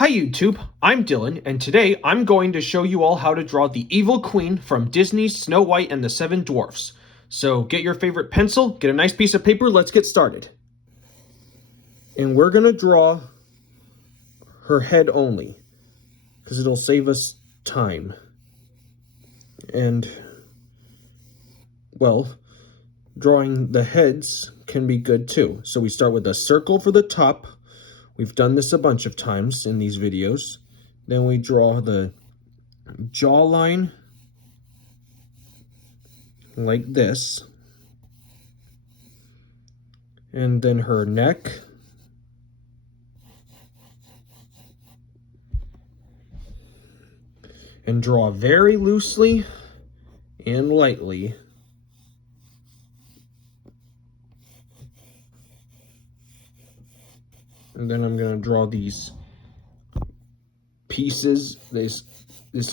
Hi YouTube, I'm Dylan, and today I'm going to show you all how to draw the evil queen from Disney's Snow White and the Seven Dwarfs. So get your favorite pencil, get a nice piece of paper, let's get started. And we're going to draw her head only, because it'll save us time. And, well, drawing the heads can be good too. So we start with a circle for the top. We've done this a bunch of times in these videos. Then we draw the jawline like this. And then her neck. And draw very loosely and lightly. And then I'm going to draw these pieces, this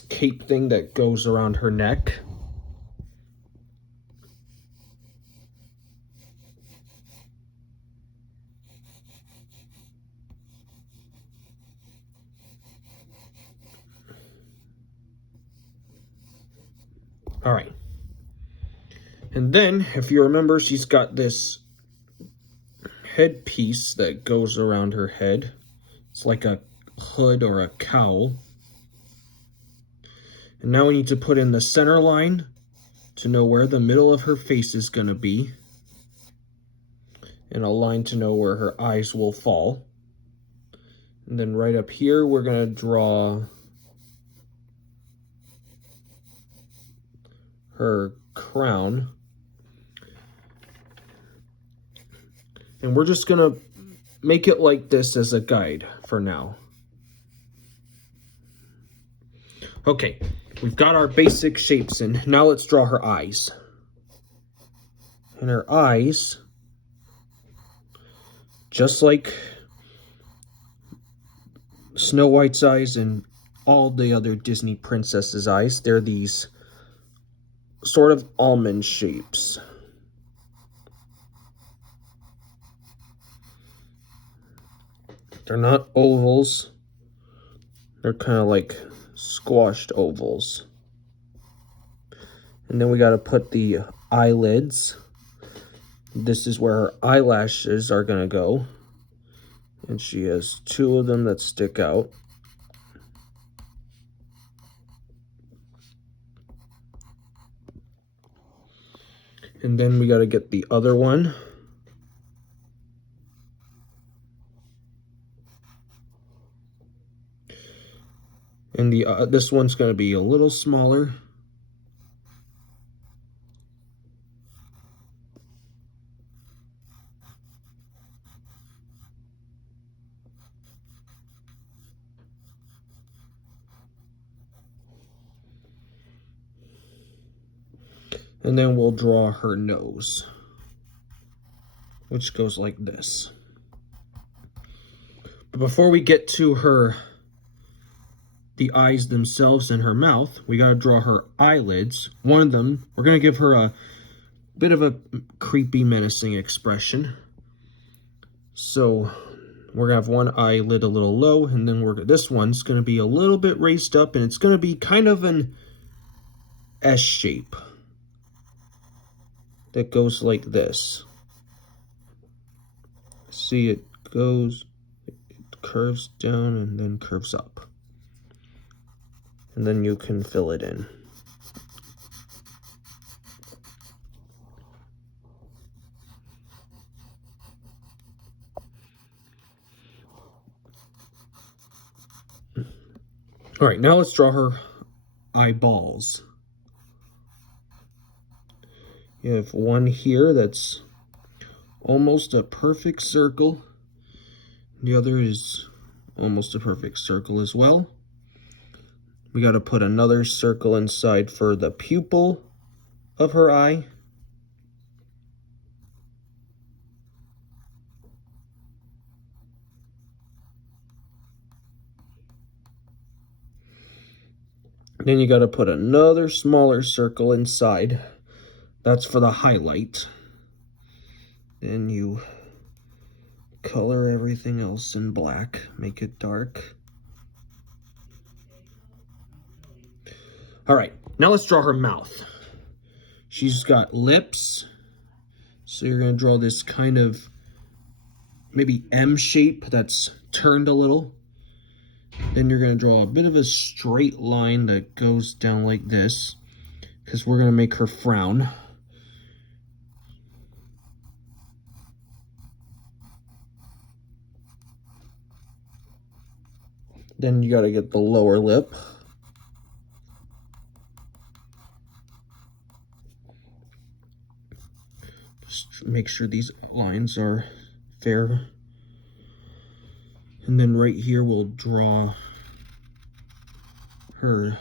cape thing that goes around her neck. All right. And then, if you remember, she's got this headpiece that goes around her head. It's like a hood or a cowl. And now we need to put in the center line to know where the middle of her face is going to be. And a line to know where her eyes will fall. And then right up here, we're going to draw her crown. And we're just going to make it like this as a guide for now. Okay, we've got our basic shapes in. Now let's draw her eyes. And her eyes, just like Snow White's eyes and all the other Disney princesses' eyes, they're these sort of almond shapes. They're not ovals. They're kind of like squashed ovals. And then we got to put the eyelids. This is where her eyelashes are going to go. And she has two of them that stick out. And then we got to get the other one. And this one's going to be a little smaller. And then we'll draw her nose, which goes like this. But before we get to the eyes themselves and her mouth, we got to draw her eyelids. One of them, we're going to give her a bit of a creepy, menacing expression. So we're going to have one eyelid a little low, and then this one's going to be a little bit raised up, and it's going to be kind of an S shape that goes like this. See, it curves down and then curves up. And then you can fill it in. All right, now let's draw her eyeballs. You have one here that's almost a perfect circle. The other is almost a perfect circle as well. We got to put another circle inside for the pupil of her eye. Then you got to put another smaller circle inside. That's for the highlight. Then you color everything else in black, make it dark. All right, now let's draw her mouth. She's got lips, so you're gonna draw this kind of maybe M shape that's turned a little. Then you're gonna draw a bit of a straight line that goes down like this, because we're gonna make her frown. Then you gotta get the lower lip. Just make sure these lines are fair. And then right here we'll draw her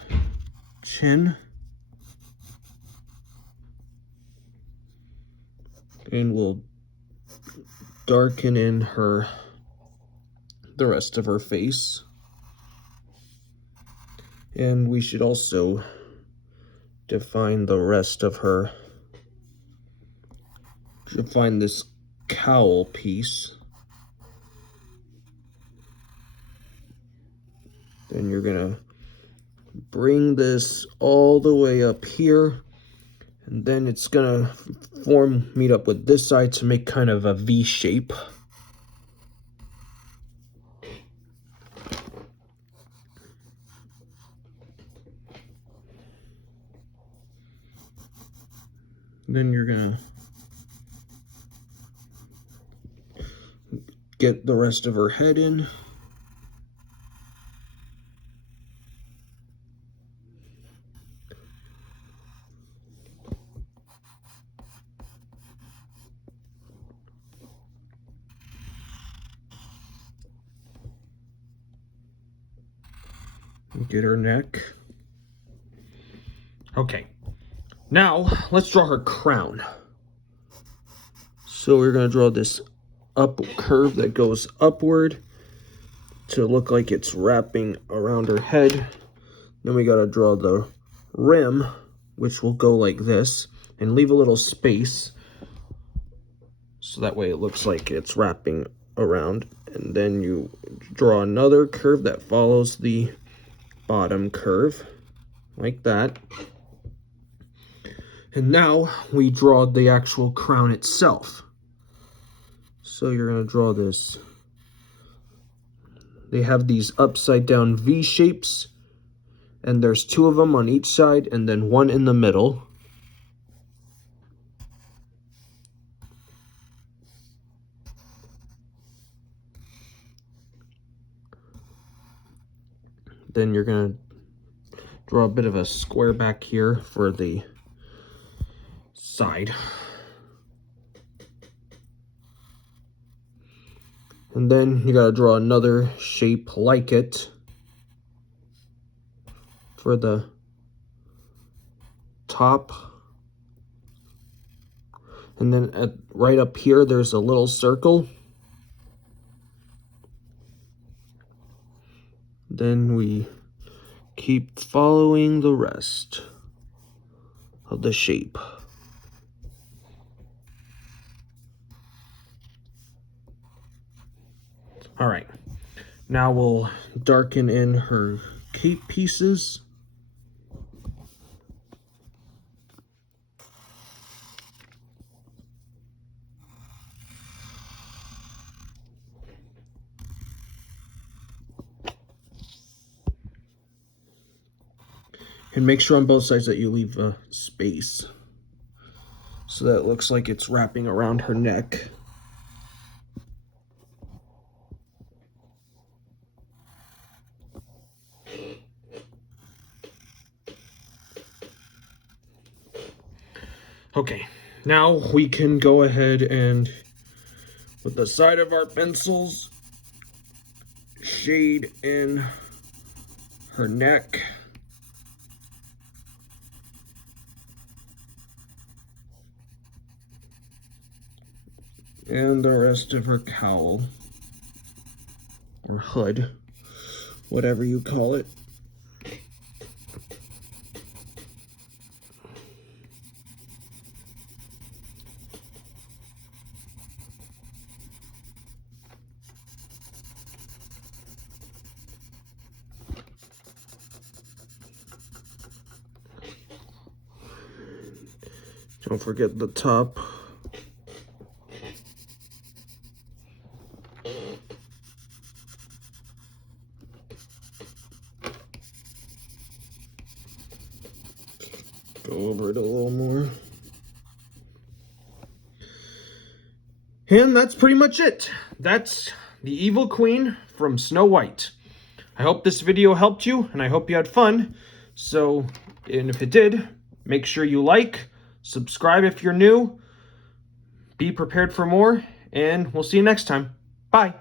chin. And we'll darken in the rest of her face. And we should also define the rest of her. Define this cowl piece. Then you're gonna bring this all the way up here, and then it's gonna meet up with this side to make kind of a V shape. Then you're gonna get the rest of her head in. Get her neck. Okay, now let's draw her crown. So we're gonna draw this up curve that goes upward to look like it's wrapping around her head. Then we gotta draw the rim, which will go like this, and leave a little space so that way it looks like it's wrapping around. And then you draw another curve that follows the bottom curve, like that. And now we draw the actual crown itself. So you're gonna draw this. They have these upside down V shapes, and there's 2 of them on each side and then 1 in the middle. Then you're gonna draw a bit of a square back here for the side. And then you gotta draw another shape like it for the top. And then right up here, there's a little circle. Then we keep following the rest of the shape. All right, now we'll darken in her cape pieces. And make sure on both sides that you leave a space so that it looks like it's wrapping around her neck. Okay, now we can go ahead and, with the side of our pencils, shade in her neck. And the rest of her cowl, or hood, whatever you call it. Don't forget the top. Go over it a little more. And that's pretty much it. That's the Evil Queen from Snow White. I hope this video helped you, and I hope you had fun. So, and if it did, make sure you like, subscribe if you're new, be prepared for more, and we'll see you next time. Bye.